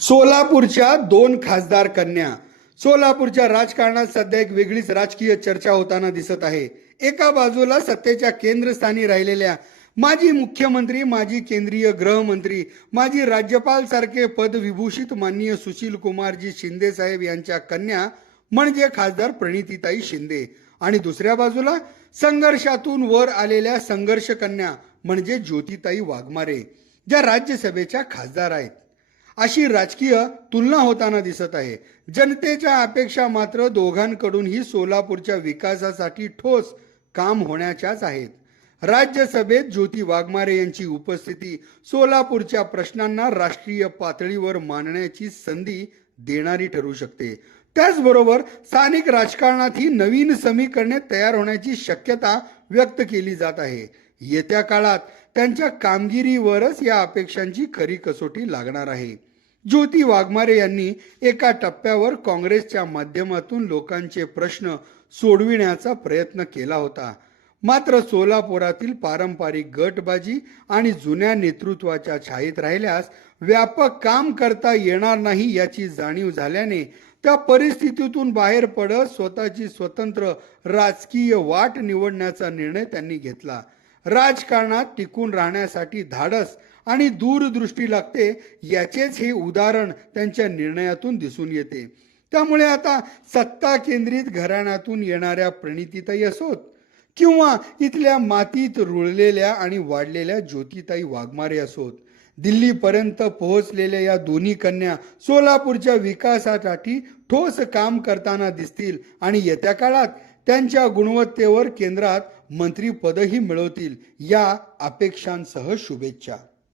सोलापूरच्या दोन खासदार कन्या. सोलापूरच्या राजकारणात सध्या एक वेगळीच राजकीय चर्चा होताना दिसत आहे. एका बाजूला सत्तेच्या केंद्रस्थानी राहिलेल्या माजी मुख्यमंत्री, माजी केंद्रीय गृहमंत्री, माजी राज्यपाल सारखे पदविभूषित माननीय सुशील कुमारजी शिंदे साहेब यांच्या कन्या म्हणजे खासदार प्रणितीताई शिंदे, आणि दुसऱ्या बाजूला संघर्षातून वर आलेल्या संघर्ष कन्या म्हणजे ज्योतिताई वाघमारे, ज्या राज्यसभेच्या खासदार आहेत. अशी राजकीय तुलना होताना दिसत आहे. जनतेच्या अपेक्षा मात्र दोघांकडूनही सोलापूरच्या विकासासाठी ठोस काम होण्याच्याच आहेत. राज्यसभेत ज्योती वाघमारे यांची उपस्थिती सोलापूरच्या प्रश्नांना राष्ट्रीय पातळीवर मांडण्याची संधी देणारी ठरू शकते. त्याचबरोबर स्थानिक राजकारणातही नवीन समीकरणे तयार होण्याची शक्यता व्यक्त केली जात आहे. येत्या काळात त्यांच्या कामगिरीवरच या अपेक्षांची खरी कसोटी लागणार आहे. ज्योती वाघमारे यांनी एका टप्प्यावर काँग्रेसच्या माध्यमातून लोकांचे प्रश्न सोडविण्याचा प्रयत्न केला होता. मात्र सोलापुरातील पारंपरिक गटबाजी आणि जुन्या नेतृत्वाच्या छायेत राहिल्यास व्यापक काम करता येणार नाही याची जाणीव झाल्याने त्या परिस्थितीतून बाहेर पडत स्वतःची स्वतंत्र राजकीय वाट निवडण्याचा निर्णय त्यांनी घेतला. राजकारणात टिकून राहण्यासाठी धाडस आणि दूरदृष्टी लागते, याचेच हे उदाहरण त्यांच्या निर्णयातून दिसून येते. त्यामुळे आता सत्ता केंद्रित घराण्यातून येणाऱ्या प्रणितीताई असोत किंवा इथल्या मातीत रुळलेल्या आणि वाढलेल्या ज्योतिताई वाघमारे असोत, दिल्लीपर्यंत पोहोचलेल्या या दोन्ही कन्या सोलापूरच्या विकासासाठी ठोस काम करताना दिसतील आणि येत्या काळात त्यांच्या गुणवत्तेवर केंद्रात मंत्रीपदही मिळवतील. या अपेक्षांसह शुभेच्छा.